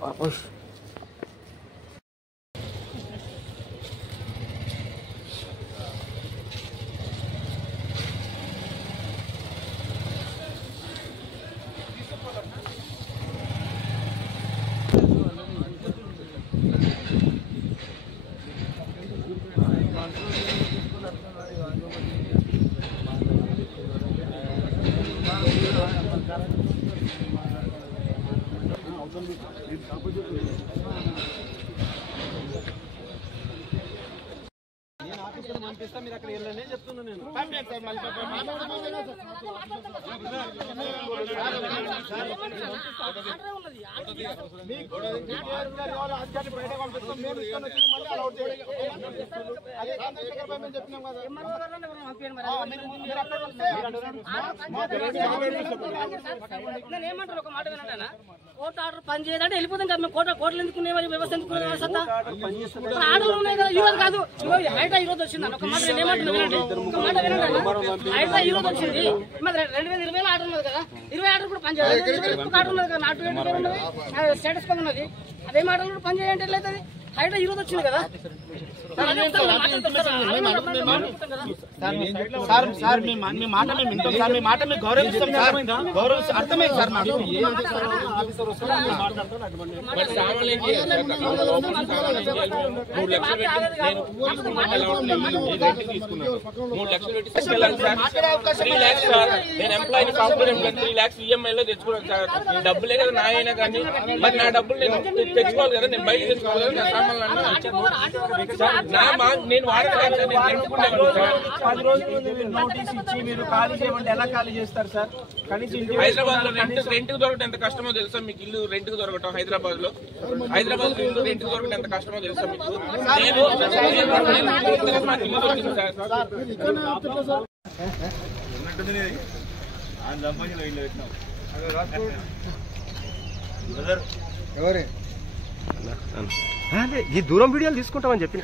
Vamos. మీరు అక్కడ వెళ్ళనే చెప్తున్నా నేను ఏమంటారు ఒక మాట వినండి కోర్టు ఆర్డర్ పని చేయదంటే వెళ్ళిపోతాం కదా. మేము కోర్టులు ఎందుకునే వ్యవస్థ ఎందుకునే ఆర్డర్లు ఉన్నాయి కదా. ఈరోజు కాదు హైడ్రా ఈరోజు వచ్చింది ఒక మాట నేను ఏమంటున్నా వినండి. ఒక మాట వినండి. హైడ్రా ఈరోజు వచ్చింది. మరి 2020 ఆర్డర్ ఉన్నది కదా. 20 ఆర్డర్ కూడా పని చేయాలి. ఆర్డర్ ఉన్నది కదా. నాటు ఉన్నది స్టేటస్ కూడా ఉన్నది. అదే ఆర్డర్ కూడా పని చేయాలంటే ఎట్లయితుంది. హైడ్రా ఈరోజు వచ్చింది కదా. సార్ మీ మాట మేము వింటాం సార్. మీ మాట మేము గౌరవిస్తాం సార్. గౌరవిస్తాం అర్థమైంది సార్ నాకు. నేను employee software employee 3 lakhs EMI లో తెచ్చుకున్నాను సార్. డబ్బులే కదా నా అయినా కానీ మరి నా డబ్బులు నేను తెచ్చుకోవాలి కదా. నేను బయట తెచ్చుకోవాలి కదా. నా సామాన్లు నేను వాడలేదు సార్. నేను 10 రోజులు నోటీస్ ఇచ్చి మీరు ఖాళీ చేయమంటే ఎలా ఖాళీ చేస్తారు సార్? కనీసం హైదరాబాద్ లో రెంట్ దొరకడం ఎంత కష్టమో తెలుసా మీకు? ఇల్లు రెంట్ కు దొరకటం హైదరాబాద్ లో ఇల్లు రెంట్ కు దొరకడం ఎంత కష్టమో తెలుసా మీకు? ఈ దూరం వీడియోలు తీసుకుంటామని చెప్పి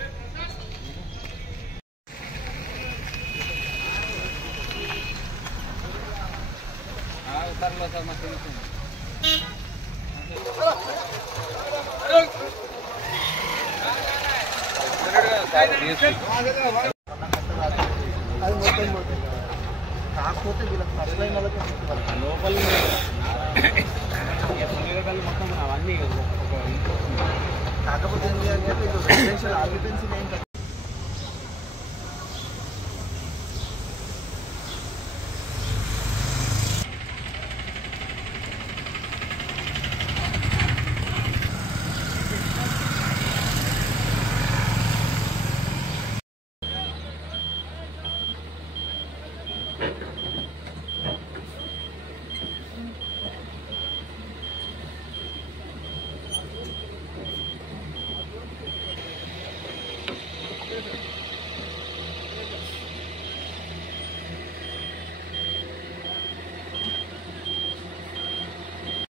కాకపోతే వీళ్ళకి సప్లై లోపల మొత్తం అవన్నీ కాకపోతే ఏంటి అంటే రెసిడెన్షియల్ ఆక్యుపెన్సీ